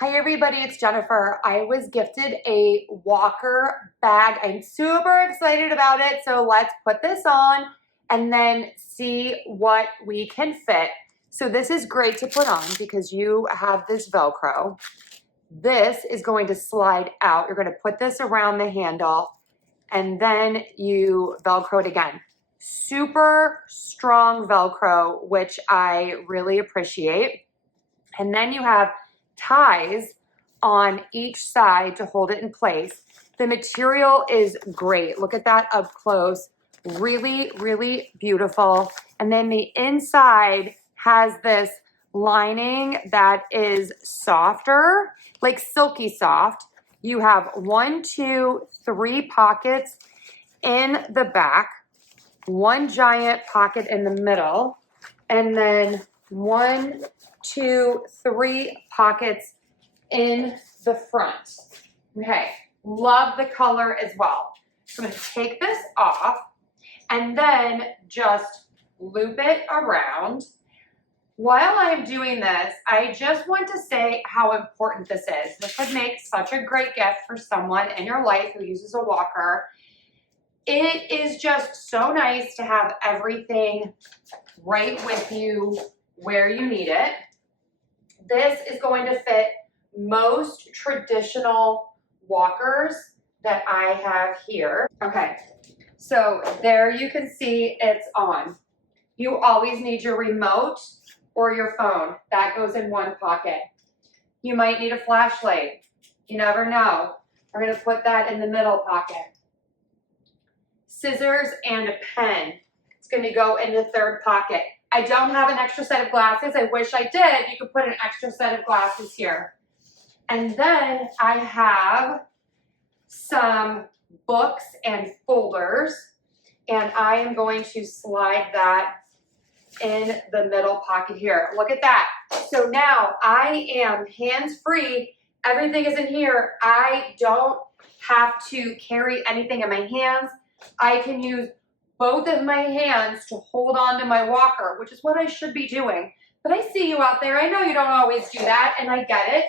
Hi everybody, it's Jennifer. I was gifted a walker bag. I'm super excited about it. So let's put this on and then see what we can fit. So this is great to put on because you have this Velcro. This is going to slide out. You're going to put this around the handle and then you Velcro it again. Super strong Velcro, which I really appreciate. And then you have ties on each side to hold it in place. The material is great. Look at that up close. Really, really beautiful. And then the inside has this lining that is softer, like silky soft. You have 1, 2, 3 pockets in the back, one giant pocket in the middle, and then 1, 2, 3 pockets in the front. Okay, love the color as well. So I'm going to take this off and then just loop it around. While I'm doing this, I just want to say how important this is. This would make such a great gift for someone in your life who uses a walker. It is just so nice to have everything right with you where you need it. This is going to fit most traditional walkers that I have here. Okay, so there you can see it's on. You always need your remote or your phone. That goes in one pocket. You might need a flashlight. You never know. We're going to put that in the middle pocket. Scissors and a pen. It's going to go in the third pocket. I don't have an extra set of glasses. I wish I did. You could put an extra set of glasses here. And then I have some books and folders, and I am going to slide that in the middle pocket here. Look at that. So now I am hands-free. Everything is in here. I don't have to carry anything in my hands. I can use both of my hands to hold on to my walker, which is what I should be doing. But I see you out there. I know you don't always do that, and I get it.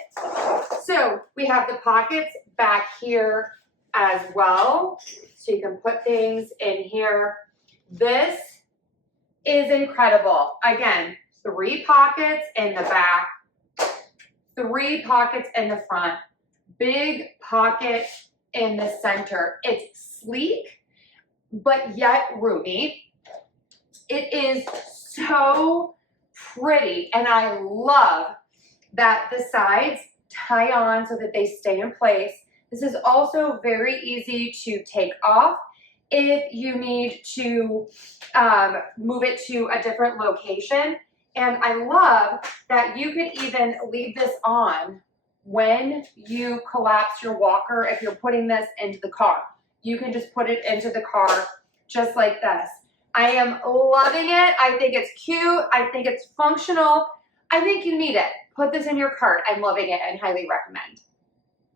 So we have the pockets back here as well. So you can put things in here. This is incredible. Again, 3 pockets in the back, 3 pockets in the front, big pocket in the center. It's sleek, but yet roomy. It is so pretty, and I love that the sides tie on so that they stay in place. This is also very easy to take off if you need to move it to a different location. And I love that you could even leave this on when you collapse your walker. If you're putting this into the car, you can just put it into the car just like this. I am loving it. I think it's cute. I think it's functional. I think you need it. Put this in your cart. I'm loving it and highly recommend.